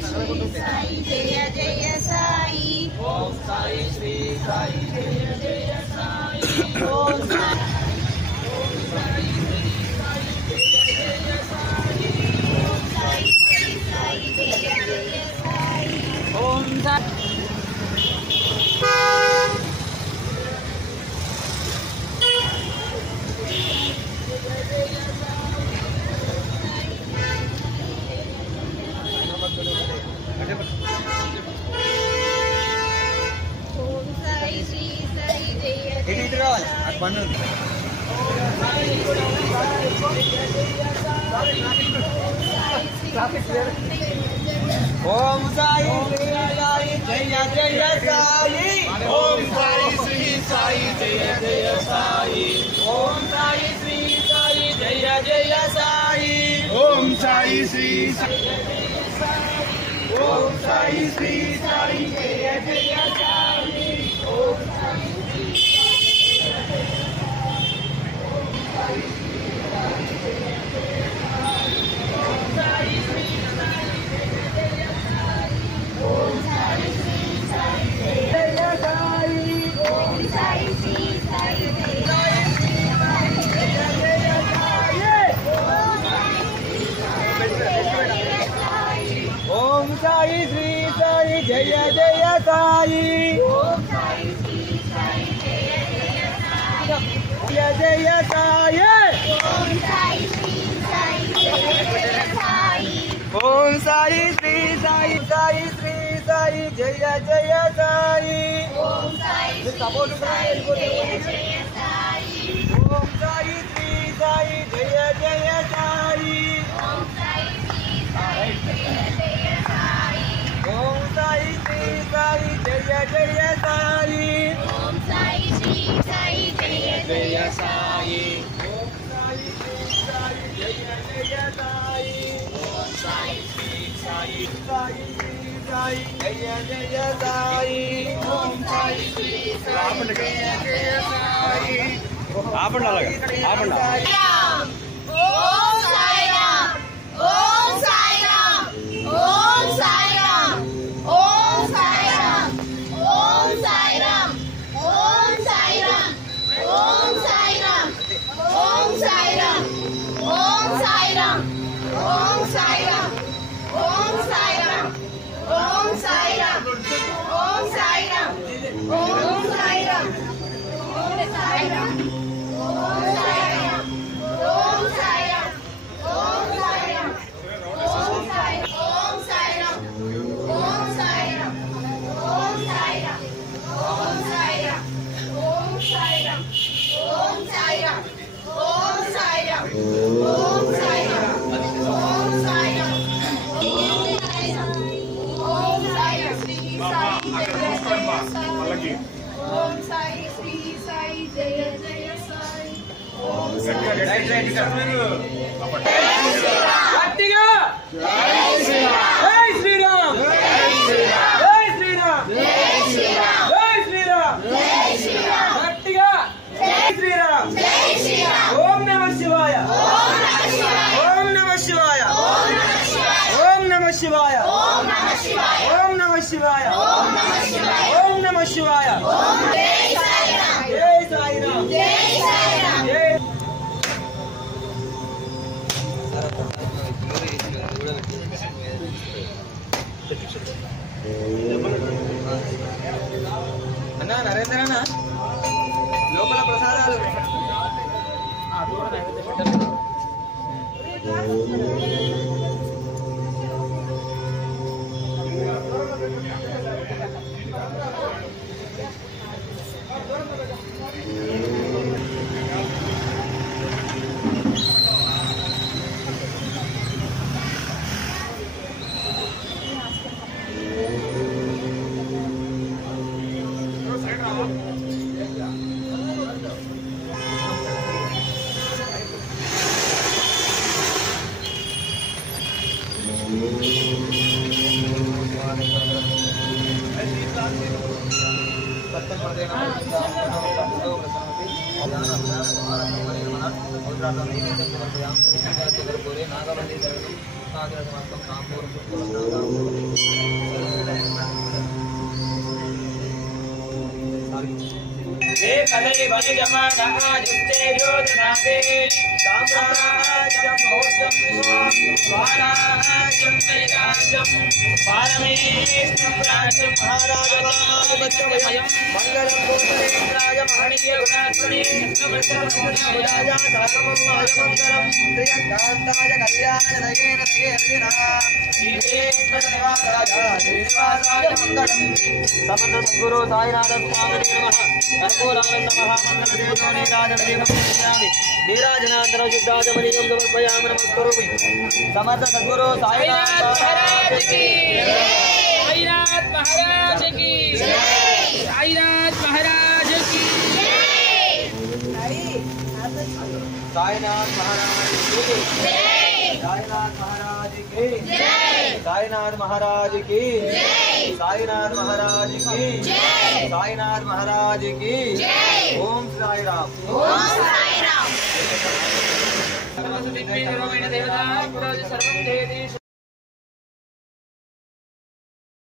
సాయి జయ జయ సాయి ఓం సాయి శ్రీ సాయి జయ జయ సాయి ఓం సాయి ఓం సాయి శ్రీ సాయి జయ జయ సాయి ఓం సాయి శ్రీ సాయి జయ జయ సాయి ఓం సాయి శ్రీ సాయి జయ జయ సాయి ఓం సాయి శ్రీ ఓం సాయి శ్రీ సాయి జయ జయ సాయి ఓం సాయి ఓం సాయి శ్రీ సాయి జయ జయ సాయి ఓం సాయి శ్రీ సాయి జయ జయ సాయి జయ జయ సాయి ఓం సాయి శ్రీ సాయి జయ జయ సాయి ఓం సాయి శ్రీ సాయి సాయి శ్రీ సాయి జయ జయ సాయి ఓం సాయి శ్రీ సాయి జయ జయ సాయి ఓం సాయి శ్రీ సాయి జయ జయ సాయి ఓం సాయి శ్రీ సాయి జయ జయ సాయి ఓం సాయి శ్రీ సాయి జయ జయ సాయి ఓం సాయి శ్రీ సాయి జయ జయ సాయి ఓం సాయి శ్రీ సాయి జయ జయ సాయి ఓం సాయి శ్రీ సాయి సాయి సాయి జయ జయ సాయి ఓం సాయి శ్రీ సాయి జయ జయ సాయి ఆపండి అలాగా ఆపండి ఓం సాయి రామ్ ఓం సాయి రామ్ ఓం సాయి రామ్ ఓం సాయి రామ్ ఓం సాయి రామ్ ఓం సాయి రామ్ ఓం సాయి రామ్ ఓం సాయి రామ్ ఓం సాయి రామ్ ఓం సాయి రామ్ ఓం సాయి రామ్ ఓం సాయి రామ్ ఓం సాయి రామ్ ఓం సాయి రామ్ ఓం సాయి రామ్ ఓం సాయి రామ్ ఓం సాయి రామ్ ఓం సాయి రామ్ ఓం సాయి ఓం సాయి రామ్ ఓం సాయి రామ్ ఓం సాయి రామ్ ఓం సాయి రామ్ ఓం సాయి రామ్ ఓం సాయి రామ్ ఓం సాయి రామ్ ఓం సాయి రామ్ ఓం సాయి రామ్ ఓం సాయి శ్రీ సాయి జయ జయ సాయి ఓం సాయి శ్రీ సాయి జయ జయ సాయి ఓం సాయి గట్టిగా జై శ్రీరామ్ జై శ్రీరామ్ జై శ్రీరామ్ జై శ్రీరామ్ జై శ్రీరామ్ జై శ్రీరామ్ గట్టిగా జై శ్రీరామ్ జై శ్రీరామ్ ఓం నమః శివాయ ఓం నమః శివాయ ఓం నమః శివాయ ఓం నమః శివాయ ఓం నమః శివాయ ఓం నమః శివాయ ఓం నమః శివాయ ఓం నమః శివాయ ఓం జై సాయిరామ్ జై సాయిరామ్ జై సాయిరామ్ జై అన్నా నరేంద్ర అన్న లోపల ప్రసాదాలు गुरु साईनाथ स्वामी कर्पूरानंद महामंगल देवो नीराजनांतर सिद्धार्थमणिगम समर्पयामि नमस्करोमि समर्थ सद्गुरु साईनाथ महाराज की साईनाथ महाराज की साईनाथ महाराज की साईनाथ महाराज की साईनाथ महाराज की साईनाथ महाराज की साईनाथ महाराज की साईनाथ महाराज की ओम साई राम सर्वसुदिव्य देवता सर्वं देवी